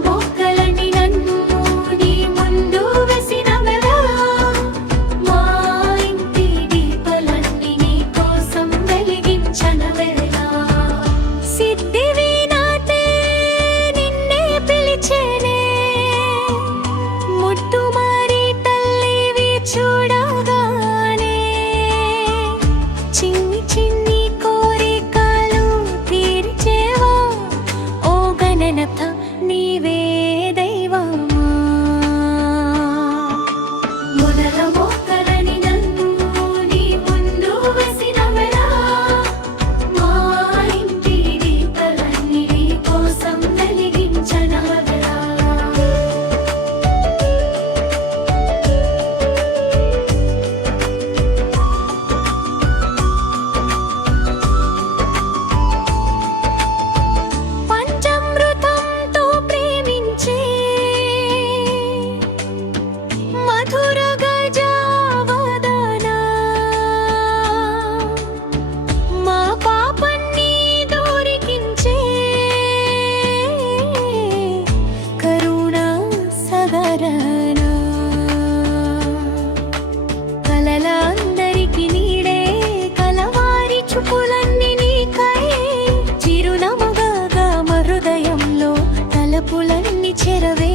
మొక్కలని నన్ను నీ ముందు వేసినవెలా మా ఇంటి దీపాలన్నీ నీ కోసం వెలిగించనవెలా సిద్ధివి నాతే నిన్నే పిలిచేనే ముట్టుమారి తల్లివి చూడగానే చిన్ని చిన్ని కోరికలు తీర్చేవా ఓ గణనథ నీవే దైవమా మొదల మొక్కలని నన్ను నీ ముందు వేసినవెలా మా ఇంటి దీపాలన్నీ నీ కోసం వెలిగించనవెలా పంచామృతంతో ప్రేమించే మధుర గజావదనా మా పాపన్ని దూరికించే కరుణ సగరనా కలల అందరికి నీడే కలవారి చూపులన్నీ నీకై చిరునవ్వుగా మా హృదయంలో తలపులన్నీ చెరవే